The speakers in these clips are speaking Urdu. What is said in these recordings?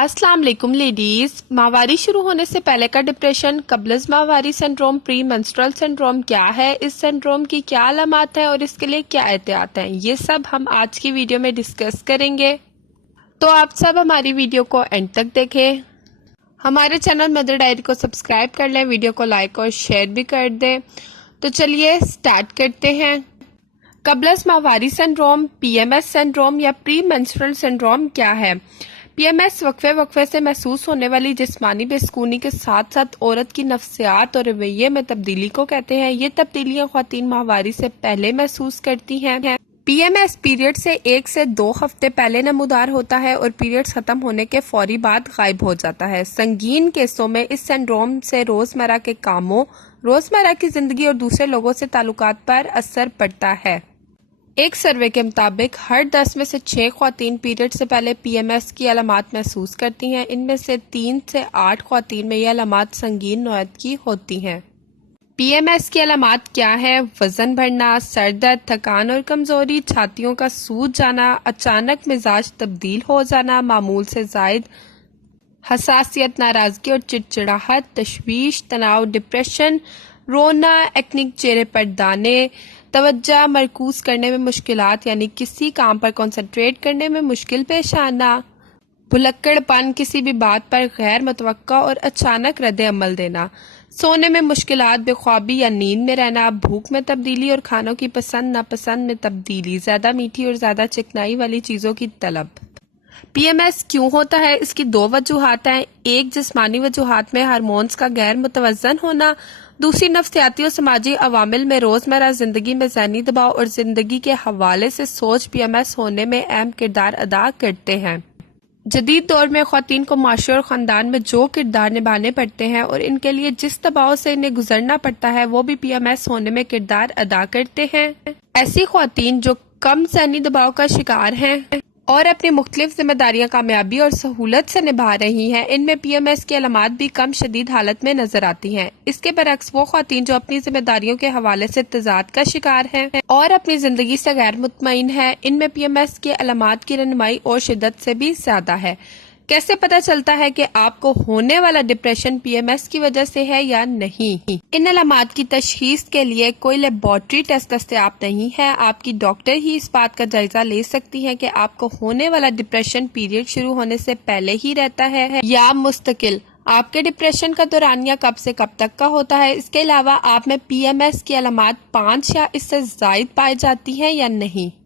السلام علیکم لیڈیز، ماہواری شروع ہونے سے پہلے کا ڈپریشن، قبل از ماہواری سنڈروم، پری منسٹرل سنڈروم کیا ہے، اس سنڈروم کی کیا علامات ہیں اور اس کے لیے کیا احتیاط ہیں، یہ سب ہم آج کی ویڈیو میں ڈسکس کریں گے۔ تو آپ سب ہماری ویڈیو کو اینڈ تک دیکھیں، ہمارے چینل مدر ڈائری کو سبسکرائب کر لیں، ویڈیو کو لائک اور شیئر بھی کر دیں۔ تو چلیے سٹارٹ کرتے ہیں۔ قبل از ماہواری syndrome, P M S syndrome یا پری منسٹرل سنڈروم کیا ہے؟ پی ایم ایس وقفے سے محسوس ہونے والی جسمانی بے سکونی کے ساتھ ساتھ عورت کی نفسیات اور رویے میں تبدیلی کو کہتے ہیں۔ یہ تبدیلیاں خواتین ماہواری سے پہلے محسوس کرتی ہیں۔ پی ایم ایس پیریڈ سے 1 سے 2 ہفتے پہلے نمودار ہوتا ہے اور پیریڈ ختم ہونے کے فوری بعد غائب ہو جاتا ہے۔ سنگین کیسوں میں اس سنڈروم سے روزمرہ کے کاموں، روزمرہ کی زندگی اور دوسرے لوگوں سے تعلقات پر اثر پڑتا ہے۔ ایک سروے کے مطابق ہر 10 میں سے 6 خواتین پیریڈ سے پہلے پی ایم ایس کی علامات محسوس کرتی ہیں۔ ان میں سے 3 سے 8 خواتین میں یہ علامات سنگین نوعیت کی ہوتی ہیں۔ پی ایم ایس کی علامات کیا ہیں؟ وزن بڑھنا، سر درد، تھکان اور کمزوری، چھاتیوں کا سوج جانا، اچانک مزاج تبدیل ہو جانا، معمول سے زائد حساسیت، ناراضگی اور چڑچڑاہٹ، تشویش، تناؤ، ڈپریشن، رونا، ایکنک چہرے پر دانے، توجہ مرکوز کرنے میں مشکلات یعنی کسی کام پر کنسنٹریٹ کرنے میں مشکل پیش آنا، بھلکڑ پن، کسی بھی بات پر غیر متوقع اور اچانک رد عمل دینا، سونے میں مشکلات، بے خوابی یا نیند میں رہنا، بھوک میں تبدیلی اور کھانوں کی پسند ناپسند میں تبدیلی، زیادہ میٹھی اور زیادہ چکنائی والی چیزوں کی طلب۔ پی ایم ایس کیوں ہوتا ہے؟ اس کی 2 وجوہات ہیں۔ ایک جسمانی وجوہات میں ہارمونز کا غیر متوازن ہونا، دوسری نفسیاتی اور سماجی عوامل میں روزمرہ زندگی میں ذہنی دباؤ اور زندگی کے حوالے سے سوچ پی ایم ایس ہونے میں اہم کردار ادا کرتے ہیں۔ جدید دور میں خواتین کو معاشرے اور خاندان میں جو کردار نبھانے پڑتے ہیں اور ان کے لیے جس دباؤ سے انہیں گزرنا پڑتا ہے وہ بھی پی ایم ایس ہونے میں کردار ادا کرتے ہیں۔ ایسی خواتین جو کم ذہنی دباؤ کا شکار ہیں اور اپنی مختلف ذمہ داریاں کامیابی اور سہولت سے نبھا رہی ہیں، ان میں پی ایم ایس کی علامات بھی کم شدید حالت میں نظر آتی ہیں۔ اس کے برعکس وہ خواتین جو اپنی ذمہ داریوں کے حوالے سے تضاد کا شکار ہیں اور اپنی زندگی سے غیر مطمئن ہیں، ان میں پی ایم ایس کی علامات کی رہنمائی اور شدت سے بھی زیادہ ہے۔ کیسے پتہ چلتا ہے کہ آپ کو ہونے والا ڈپریشن پی ایم ایس کی وجہ سے ہے یا نہیں؟ ان علامات کی تشخیص کے لیے کوئی لیبارٹری ٹیسٹ دستیاب نہیں ہے۔ آپ کی ڈاکٹر ہی اس بات کا جائزہ لے سکتی ہیں کہ آپ کو ہونے والا ڈپریشن پیریڈ شروع ہونے سے پہلے ہی رہتا ہے یا مستقل۔ آپ کے ڈپریشن کا دورانیہ کب سے کب تک کا ہوتا ہے؟ اس کے علاوہ آپ میں پی ایم ایس کی علامات 5 یا اس سے زائد پائی جاتی ہیں یا نہیں؟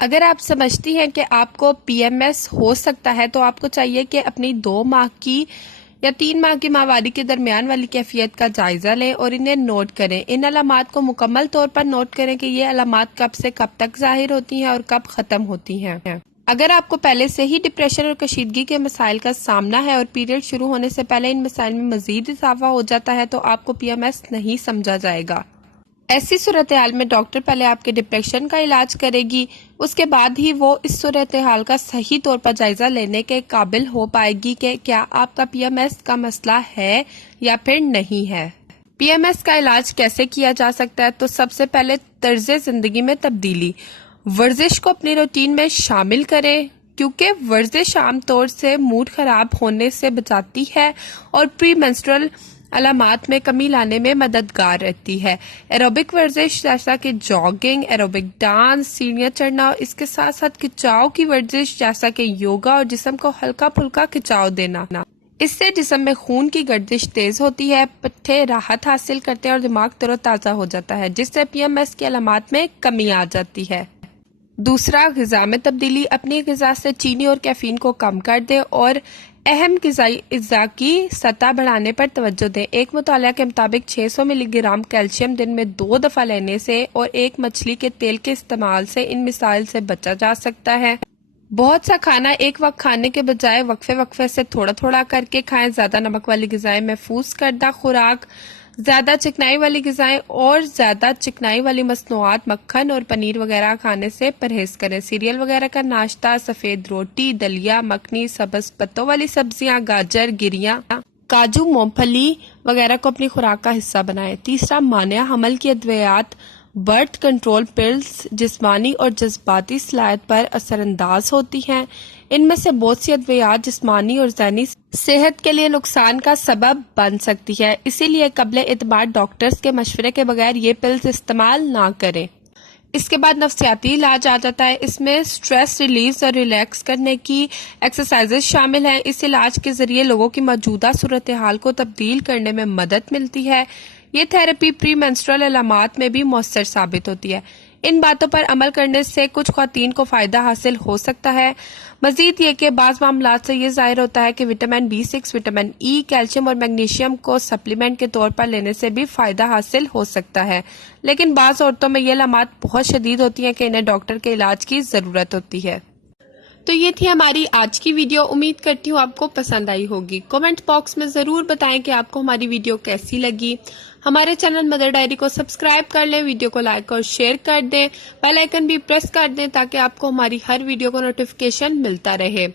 اگر آپ سمجھتی ہیں کہ آپ کو پی ایم ایس ہو سکتا ہے تو آپ کو چاہیے کہ اپنی 2 ماہ کی یا 3 ماہ کی ماہواری کے درمیان والی کیفیت کا جائزہ لیں اور انہیں نوٹ کریں۔ ان علامات کو مکمل طور پر نوٹ کریں کہ یہ علامات کب سے کب تک ظاہر ہوتی ہیں اور کب ختم ہوتی ہیں۔ اگر آپ کو پہلے سے ہی ڈپریشن اور کشیدگی کے مسائل کا سامنا ہے اور پیریڈ شروع ہونے سے پہلے ان مسائل میں مزید اضافہ ہو جاتا ہے تو آپ کو پی ایم ایس نہیں سمجھا جائے گا۔ ایسی صورتحال میں ڈاکٹر پہلے آپ کے ڈپریشن کا علاج کرے گی، اس کے بعد ہی وہ اس صورتحال کا صحیح طور پر جائزہ لینے کے قابل ہو پائے گی کہ کیا آپ کا پی ایم ایس کا مسئلہ ہے یا پھر نہیں ہے۔ پی ایم ایس کا علاج کیسے کیا جا سکتا ہے؟ تو سب سے پہلے طرز زندگی میں تبدیلی، ورزش کو اپنی روٹین میں شامل کریں کیونکہ ورزش عام طور سے موڈ خراب ہونے سے بچاتی ہے اور پری منسٹرل علامات میں کمی لانے میں مددگار رہتی ہے۔ ایروبک ورزش جیسا کہ جاگنگ، ایروبک ڈانس، سیڑھیاں چڑھنا اور اس کے ساتھ ساتھ کھچاؤ کی ورزش جیسا کہ یوگا اور جسم کو ہلکا پھلکا کھچاؤ دینا، اس سے جسم میں خون کی گردش تیز ہوتی ہے، پٹھے راحت حاصل کرتے ہیں اور دماغ تر و تازہ ہو جاتا ہے، جس سے پی ایم ایس کی علامات میں کمی آ جاتی ہے۔ دوسرا، غذا میں تبدیلی، اپنی غذا سے چینی اور کیفین کو کم کر دیں اور اہم غذائی اجزاء کی سطح بڑھانے پر توجہ دیں۔ ایک مطالعہ کے مطابق 600 ملی گرام کیلشیم دن میں 2 دفعہ لینے سے اور ایک مچھلی کے تیل کے استعمال سے ان مسائل سے بچا جا سکتا ہے۔ بہت سا کھانا ایک وقت کھانے کے بجائے وقفے سے تھوڑا تھوڑا کر کے کھائیں۔ زیادہ نمک والی غذائیں، محفوظ کردہ خوراک، زیادہ چکنائی والی غذائیں اور زیادہ چکنائی والی مصنوعات، مکھن اور پنیر وغیرہ کھانے سے پرہیز کریں۔ سیریل وغیرہ کا ناشتہ، سفید روٹی، دلیا، مکھنی، سبز پتوں والی سبزیاں، گاجر، گریاں، کاجو، مونگ پھلی وغیرہ کو اپنی خوراک کا حصہ بنائیں۔ تیسرا، مانع حمل کی ادویات برتھ کنٹرول پلز جسمانی اور جذباتی صلاحیت پر اثر انداز ہوتی ہیں۔ ان میں سے بہت سی ادویات جسمانی اور ذہنی صحت کے لیے نقصان کا سبب بن سکتی ہے، اسی لیے قبل اعتماد ڈاکٹرز کے مشورے کے بغیر یہ پلز استعمال نہ کریں۔ اس کے بعد نفسیاتی علاج آ جاتا ہے۔ اس میں سٹریس ریلیز اور ریلیکس کرنے کی ایکسرسائزز شامل ہیں۔ اس علاج کے ذریعے لوگوں کی موجودہ صورتحال کو تبدیل کرنے میں مدد ملتی ہے۔ یہ تھراپی پری مینسٹرل علامات میں بھی مؤثر ثابت ہوتی ہے۔ ان باتوں پر عمل کرنے سے کچھ خواتین کو فائدہ حاصل ہو سکتا ہے۔ مزید یہ کہ بعض معاملات سے یہ ظاہر ہوتا ہے کہ vitamin B6، vitamin E, calcium اور میگنیشیم کو سپلیمنٹ کے طور پر لینے سے بھی فائدہ حاصل ہو سکتا ہے، لیکن بعض عورتوں میں یہ علامات بہت شدید ہوتی ہیں کہ انہیں ڈاکٹر کے علاج کی ضرورت ہوتی ہے۔ تو یہ تھی ہماری آج کی ویڈیو، امید کرتی ہوں آپ کو پسند آئی ہوگی۔ کمنٹ باکس میں ضرور بتائیں کہ آپ کو ہماری ویڈیو کیسی لگی۔ ہمارے چینل مدر ڈائری کو سبسکرائب کر لیں، ویڈیو کو لائک اور شیئر کر دیں، بیل آئیکن بھی پریس کر دیں تاکہ آپ کو ہماری ہر ویڈیو کو نوٹیفیکیشن ملتا رہے۔